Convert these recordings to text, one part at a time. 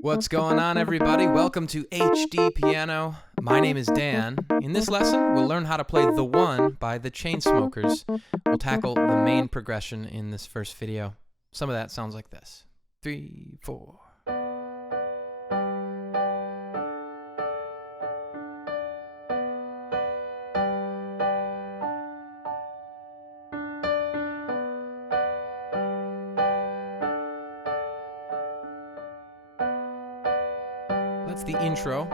What's going on, everybody? Welcome to HDpiano. My name is Dan. In this lesson, we'll learn how to play The One by the Chainsmokers. We'll tackle the main progression in this first video. Some of that sounds like this. 3, 4. That's the intro,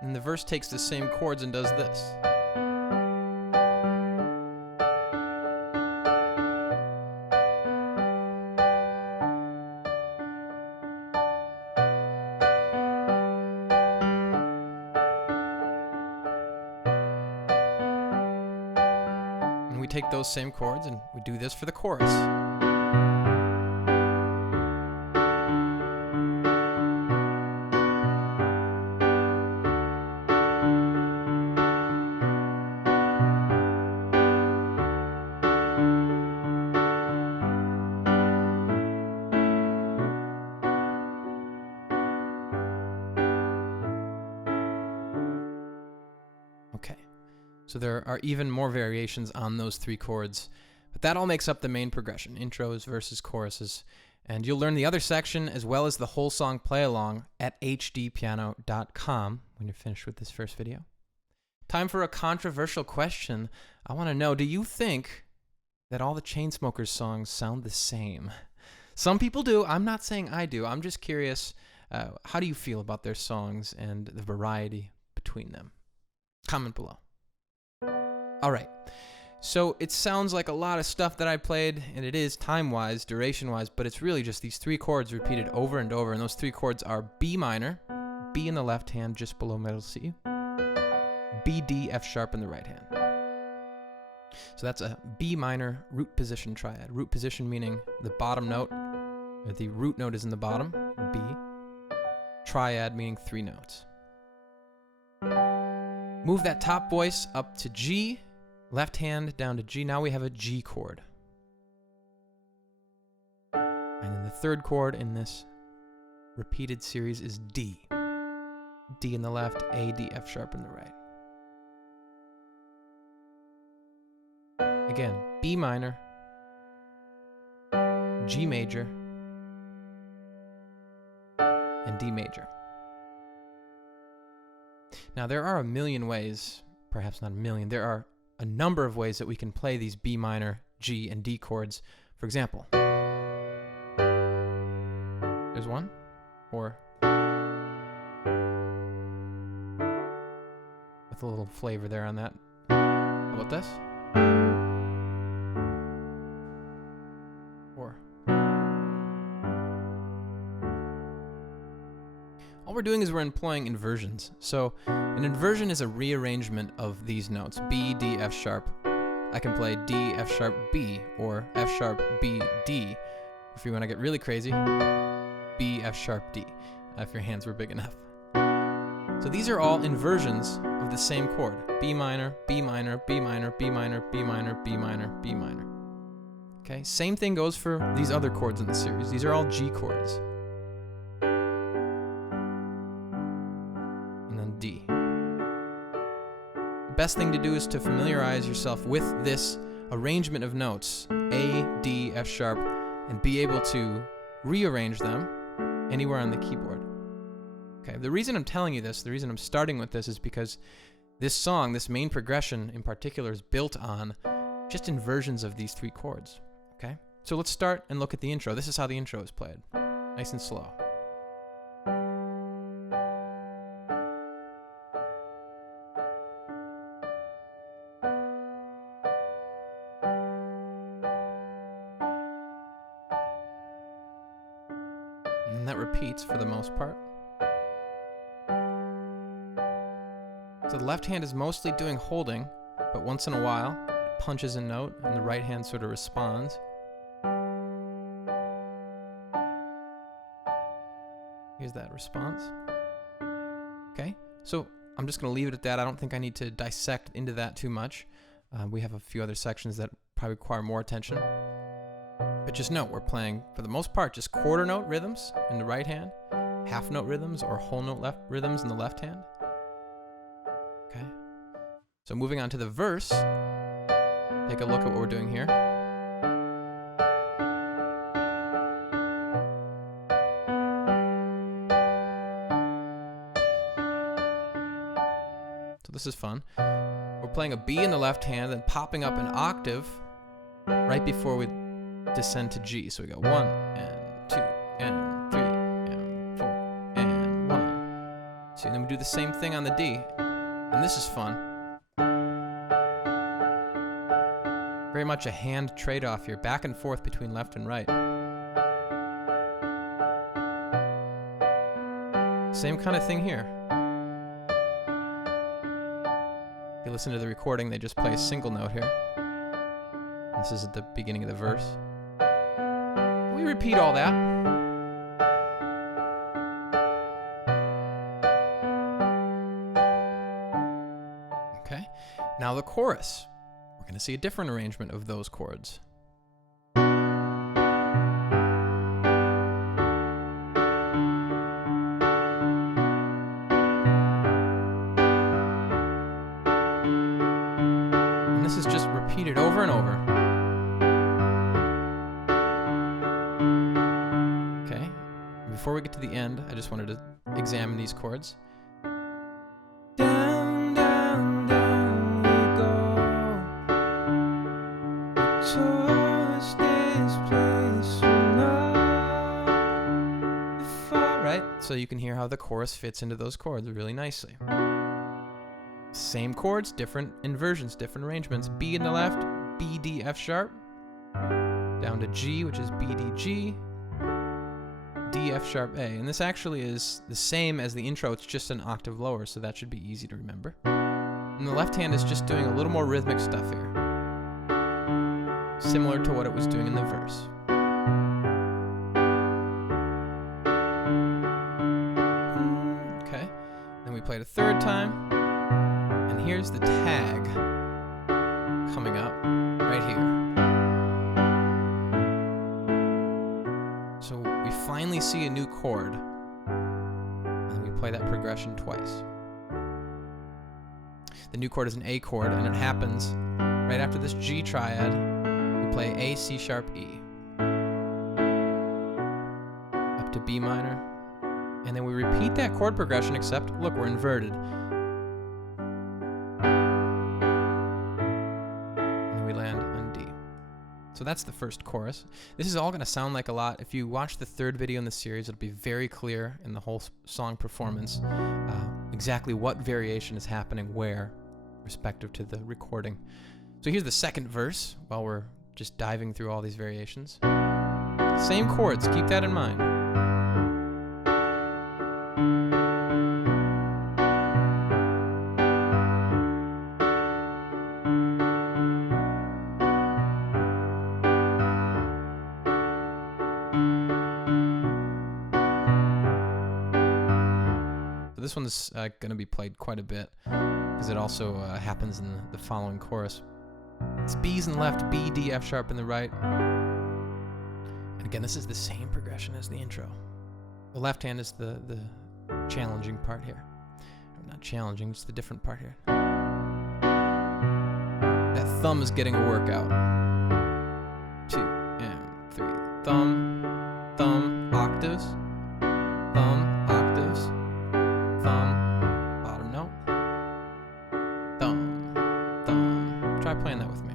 and the verse takes the same chords and does this. And we take those same chords and we do this for the chorus. Okay, so there are even more variations on those three chords, but that all makes up the main progression, intros, verses, choruses, and you'll learn the other section as well as the whole song play-along at HDpiano.com when you're finished with this first video. Time for a controversial question. I want to know, do you think that all the Chainsmokers songs sound the same? Some people do. I'm not saying I do. I'm just curious, how do you feel about their songs and the variety between them? Comment below. All right, so it sounds like a lot of stuff that I played, and it is time-wise, duration-wise, but it's really just these three chords repeated over and over, and those three chords are B minor, B in the left hand just below middle C, B, D, F sharp in the right hand. So that's a B minor root position triad. Root position meaning the bottom note, or the root note is in the bottom, B. Triad meaning three notes. Move that top voice up to G, left hand down to G. Now we have a G chord. And then the third chord in this repeated series is D. D in the left, A, D, F sharp in the right. Again, B minor, G major, and D major. Now, there are a million ways, perhaps not a million, there are a number of ways that we can play these B minor, G, and D chords. For example, there's one, or with a little flavor there on that. How about this? Or all we're doing is we're employing inversions. So an inversion is a rearrangement of these notes, B, D, F sharp. I can play D, F sharp, B, or F sharp, B, D. If you want to get really crazy, B, F sharp, D, if your hands were big enough. So these are all inversions of the same chord, B minor, B minor, B minor, B minor, B minor, B minor, B minor. Okay, same thing goes for these other chords in the series. These are all G chords. D. The best thing to do is to familiarize yourself with this arrangement of notes, A, D, F sharp, and be able to rearrange them anywhere on the keyboard. Okay, the reason I'm telling you this, the reason I'm starting with this is because this song, this main progression in particular, is built on just inversions of these three chords. Okay, so let's start and look at the intro. This is how the intro is played, nice and slow. And that repeats for the most part. So the left hand is mostly doing holding, but once in a while it punches a note and the right hand sort of responds. Here's that response. Okay, so I'm just going to leave it at that. I don't think I need to dissect into that too much. We have a few other sections that probably require more attention. But just note, we're playing, for the most part, just quarter note rhythms in the right hand, half note rhythms or whole note left rhythms in the left hand. Okay. So moving on to the verse, take a look at what we're doing here. So this is fun. We're playing a B in the left hand, then popping up an octave right before we descend to G. So we go 1 and 2 and 3 and 4 and 1, 2. And then we do the same thing on the D. And this is fun. Very much a hand trade-off here, back and forth between left and right. Same kind of thing here. If you listen to the recording, they just play a single note here. This is at the beginning of the verse. We repeat all that. Okay, now the chorus. We're going to see a different arrangement of those chords. And this is just repeated over and over. Okay, before we get to the end, I just wanted to examine these chords. So you can hear how the chorus fits into those chords really nicely. Same chords, different inversions, different arrangements. B in the left, B, D, F sharp. Down to G, which is B, D, G. D, F sharp, A. And this actually is the same as the intro, it's just an octave lower, so that should be easy to remember. And the left hand is just doing a little more rhythmic stuff here, similar to what it was doing in the verse. We played a third time, and here's the tag coming up right here. So we finally see a new chord, and we play that progression twice. The new chord is an A chord, and it happens right after this G triad. We play A, C sharp, E, up to B minor. And then we repeat that chord progression, except, look, we're inverted. And then we land on D. So that's the first chorus. This is all going to sound like a lot. If you watch the third video in the series, it'll be very clear in the whole song performance exactly what variation is happening where, respective to the recording. So here's the second verse, while we're just diving through all these variations. Same chords, keep that in mind. This one's going to be played quite a bit because it also happens in the following chorus. It's B's in the left, B, D, F sharp in the right. And again, this is the same progression as the intro. The left hand is the challenging part here. Not challenging, it's the different part here. That thumb is getting a workout. 2 and 3. Thumb, thumb, octaves, thumb, octaves. Thumb, bottom note, thumb, thumb. Try playing that with me.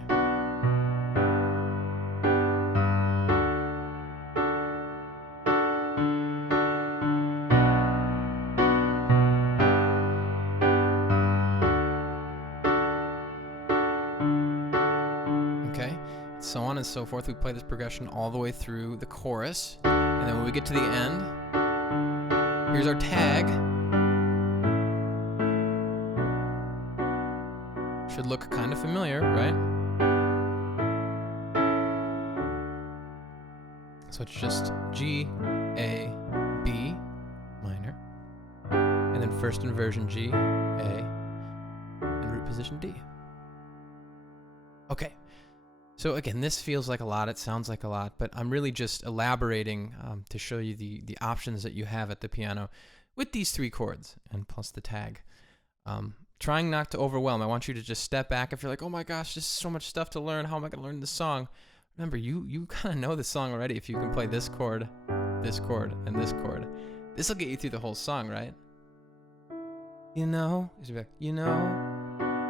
Okay, so on and so forth. We play this progression all the way through the chorus, and then when we get to the end, here's our tag. Should look kind of familiar, right? So it's just G, A, B minor, and then first inversion G, A, and root position D. Okay, So again, this feels like a lot, it sounds like a lot, but I'm really just elaborating to show you the options that you have at the piano with these 3 chords and plus the tag. Trying not to overwhelm. I want you to just step back if you're like, oh my gosh, this is so much stuff to learn. How am I going to learn this song? Remember, you kind of know the song already if you can play this chord, and this chord. This will get you through the whole song, right? You know,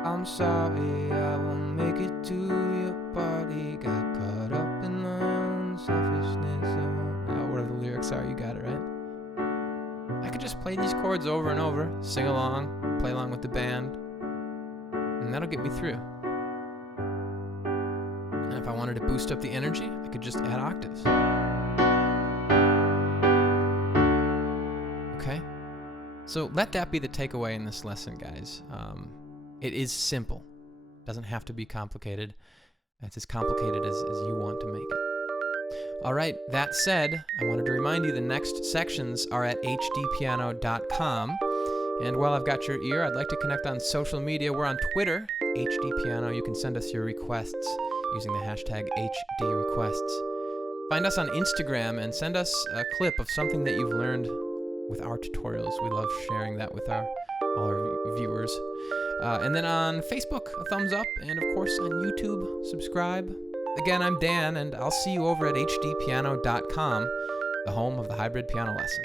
I'm sorry I won't make it to your party. Got caught up in my own selfishness. Whatever the lyrics are, you got it, right? I could just play these chords over and over, sing along, play along with the band, and that'll get me through. And if I wanted to boost up the energy, I could just add octaves. Okay? So let that be the takeaway in this lesson, guys. It is simple. It doesn't have to be complicated. It's as complicated as you want to make it. All right, that said, I wanted to remind you the next sections are at HDpiano.com. And while I've got your ear, I'd like to connect on social media. We're on Twitter, HDpiano. You can send us your requests using the hashtag HDrequests. Find us on Instagram and send us a clip of something that you've learned with our tutorials. We love sharing that with all our viewers. And then on Facebook, a thumbs up. And of course on YouTube, subscribe. Again, I'm Dan, and I'll see you over at HDpiano.com, the home of the hybrid piano lesson.